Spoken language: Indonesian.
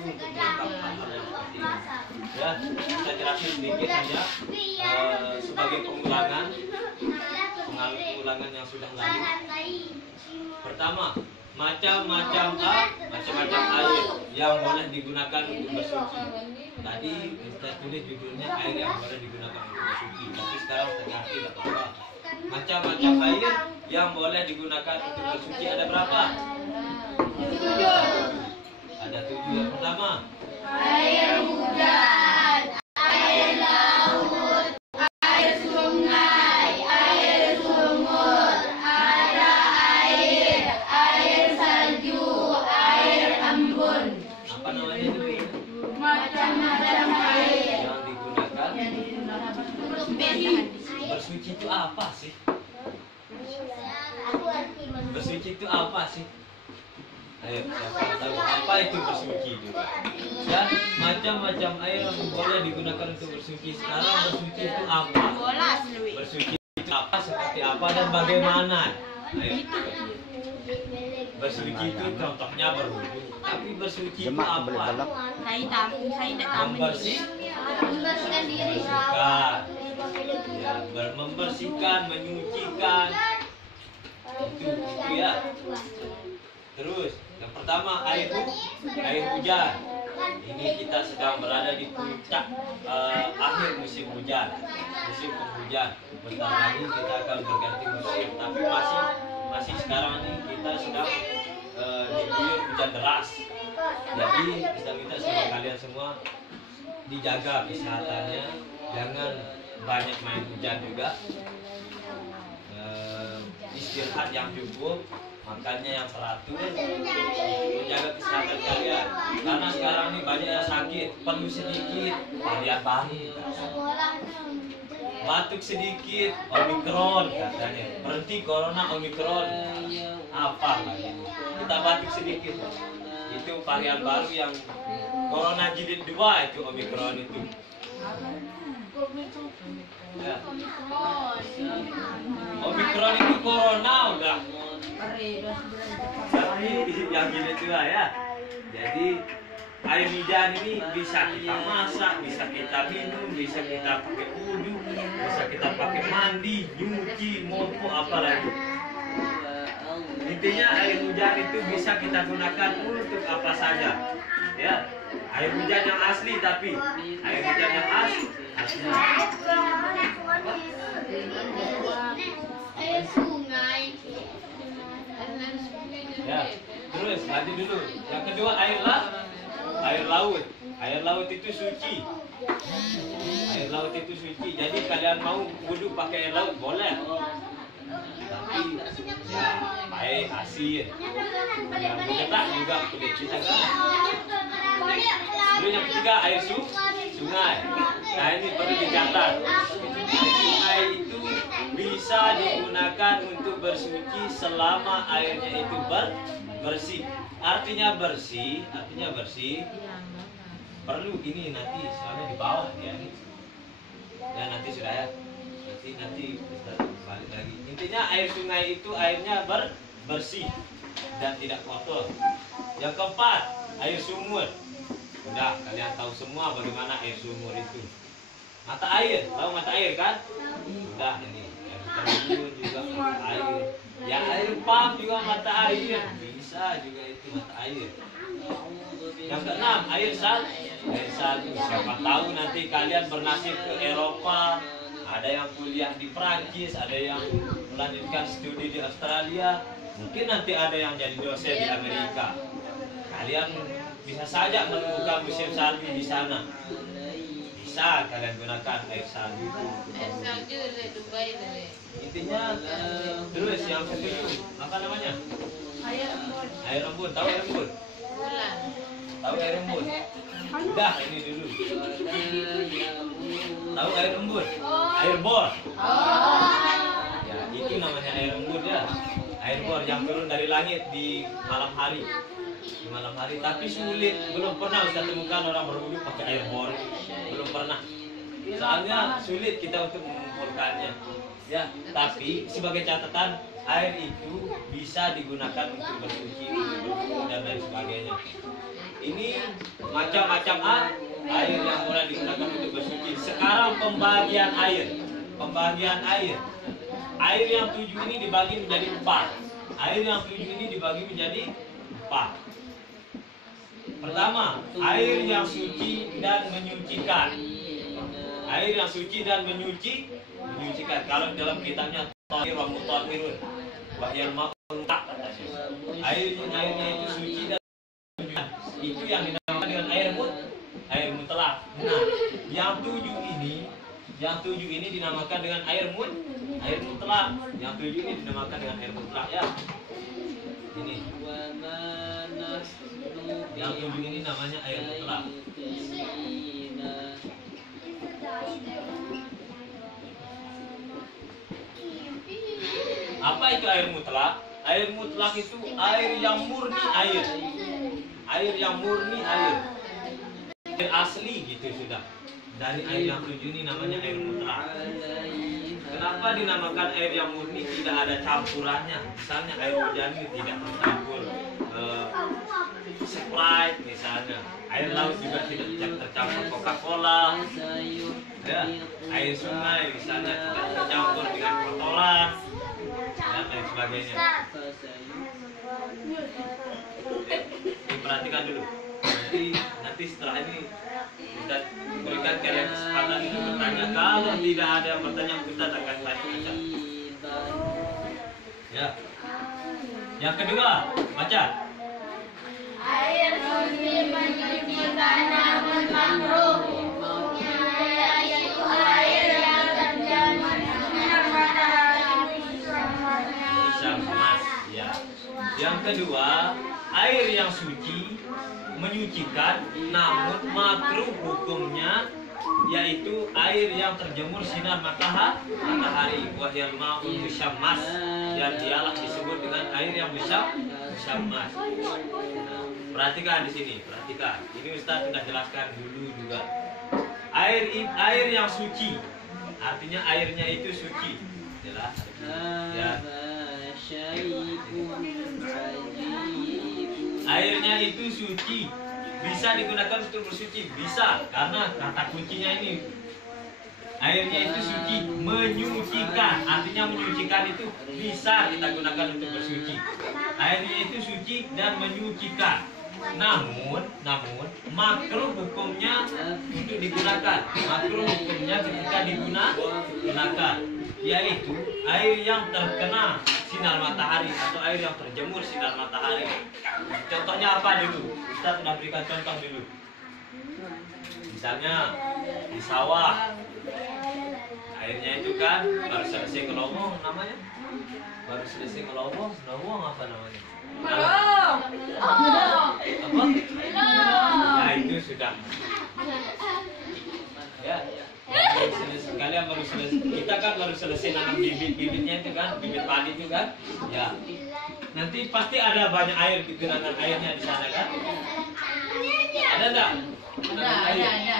untuk mengungkap hal-hal yang seperti ini. Ya, kita jelasin sedikit saja sebagai pengulangan yang sudah lalu. Pertama, macam-macam air yang boleh digunakan untuk bersuci. Tadi kita tulis judulnya air yang boleh digunakan untuk bersuci, tapi sekarang terganti tidak apa-apa. Macam-macam air yang boleh digunakan untuk bersuci ada berapa? 7. Ada 7. Yang pertama, air hujan, air laut, air sungai, air sumur, ada air salju, air embun. apa namanya itu? Macam-macam air Yang digunakan bersuci itu apa sih? Bersuci itu apa sih? Ayo, siapa tahu apa itu bersuci itu? Ya, macam-macam air yang boleh digunakan untuk bersuci. Sekarang bersuci itu apa? Bersuci itu apa, seperti apa, dan bagaimana? Ayo. Bersuci itu contohnya berwudu. Tapi bersuci itu apa? membersihkan diri, Membersihkan, menyucikan. Itu ya. Terus yang pertama air hujan. Ini kita sedang berada di puncak akhir musim hujan, musim penghujan. Bentar lagi kita akan berganti musim, tapi masih sekarang ini kita sedang diguyur hujan deras. Jadi kita minta sama kalian semua dijaga kesehatannya, jangan banyak main hujan juga. Istirahat yang cukup, makannya yang teratur, menjaga kesehatan kalian. Karena sekarang ini banyak yang sakit, perlu sedikit varian baru. Batuk sedikit, Omikron katanya. Berhenti corona, Omikron. Apa lagi? Kita batuk sedikit. Itu varian baru yang corona jilid 2 itu Omikron itu. Ya. Omikron itu corona udah. Tapi yang jilid 2 ya. Jadi air hujan ini bisa kita masak, bisa kita minum, bisa kita pakai wudhu, bisa kita pakai mandi, nyuci, mopo, apa lagi. Intinya air hujan itu bisa kita gunakan untuk apa saja. Ya, air hujan yang asli, tapi air hujan yang asli. air sungai. Ya, terus lanjut dulu. Yang kedua air laut. Air laut itu suci. Air laut itu suci. Jadi kalian mau wudhu pakai air laut boleh. Tapi ya air asin. Yang menyetak juga boleh kita kan. Lalu yang ketiga air sungai. Nah ini perlu dicatat. Air sungai itu bisa digunakan untuk bersuci selama airnya itu bersih. Artinya bersih. Perlu ini nanti soalnya di bawah ya. Ya nanti sudah ya. Nanti balik lagi. Intinya air sungai itu airnya bersih dan tidak kotor. Yang keempat, air sumur. Udah kalian tahu semua bagaimana air sumur itu. Mata air, tahu mata air kan? Udah ini. Air terjun juga mata air. Ya air pump juga mata air. Bisa juga itu mata air. Yang keenam, air salju. Siapa tahu nanti kalian bernasib ke Eropa. Ada yang kuliah di Prancis, ada yang melanjutkan studi di Australia, mungkin nanti ada yang jadi dosen di Amerika. Kalian bisa saja menemukan musim salju di sana. Bisa kalian gunakan air salju itu. Air salju dari Dubai dari. Intinya terus yang ketujuh, apa namanya? Air embun. Air embun, tahu air embun? Bulan. Tahu air embun? Udah ini dulu. Tahu air embun? Air bor. Ya, itu namanya air embun ya. Air bor yang turun dari langit di malam hari. Di malam hari, tapi sulit. Belum pernah kita temukan orang berwudu pakai air bor. Belum pernah. Soalnya sulit kita untuk mengumpulkannya. Ya, tapi sebagai catatan, air itu bisa digunakan untuk bersuci, untuk berwudu dan lain sebagainya. Ini macam-macam air yang mulai digunakan untuk bersuci. Sekarang pembagian air. Pembagian air. Air yang 7 ini dibagi menjadi 4. Air yang 7 ini dibagi menjadi 4. Pertama, air yang suci dan menyucikan. Air yang suci dan menyucikan. Kalau dalam kitabnya Thahir wa Mutahhirun, wahyal ma'ul airnya itu suci dan menyucikan. Itu yang dinamakan dengan air mutlak. Nah, yang 7 ini dinamakan dengan air mutlak. Yang 7 ini dinamakan dengan air mutlak ya. Ini. Yang 7 ini namanya air mutlak. Apa itu air mutlak? Air mutlak itu air yang murni air. Air yang murni air. Air asli gitu sudah. Dari air yang 7 ini namanya air mutlak. Kenapa dinamakan air yang murni? Tidak ada campurannya. Misalnya air hujan ini tidak tercampur Sprite misalnya. Air laut juga tidak tercampur Coca-Cola. Ya, air sungai misalnya tidak tercampur dengan kotoran dan lain sebagainya. Perhatikan dulu. Nanti setelah ini kita berikan kalian kesempatan untuk bertanya. Kalau tidak ada yang bertanya, kita akan tanya. Ya. Yang kedua, baca. Air suci menyucikan namun makruh. Yaitu air yang terjemur sinar matahari Syammas. Ya. Yang kedua, air yang suci menyucikan namun makruh hukumnya, yaitu air yang terjemur sinar matahari, wahyal ma'ul musyammas, dan dialah disebut dengan air yang musyammas. Nah, perhatikan di sini, perhatikan. Ini Ustaz sudah jelaskan dulu juga. Air yang suci, artinya airnya itu suci. Jelas. Ya. Airnya itu suci, bisa digunakan untuk bersuci, bisa, karena kata kuncinya ini airnya itu suci, menyucikan, artinya menyucikan itu bisa kita gunakan untuk bersuci. Airnya itu suci dan menyucikan. Namun makruh hukumnya untuk digunakan. Makruh hukumnya ketika digunakan, yaitu air yang terkena sinar matahari atau air yang terjemur sinar matahari. Contohnya apa dulu? Kita sudah berikan contoh dulu. Misalnya di sawah, airnya itu kan baru selesai ngelowong namanya. Baru selesai ngelowong apa namanya? Apa? Ya itu sudah. Ya. Kalian baru selesai, kita kan baru selesai nanam bibit-bibitnya itu kan, bibit padi itu kan, ya. Nanti pasti ada banyak air, genangan airnya di sana kan? Ada enggak? Ada.